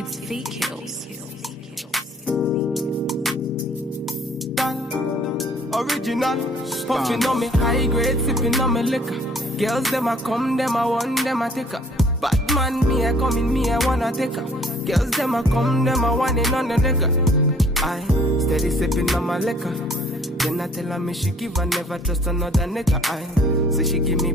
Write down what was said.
It's Fake Kills. Original, puffing on me high grade, sipping on me liquor. Girls them a come, them a want, them a take her. Batman me a come in, me I wanna take her. Girls them a come, them a want it on the liquor. I steady sipping on my liquor. Then I tell her me she give her never trust another nigga. I say she give me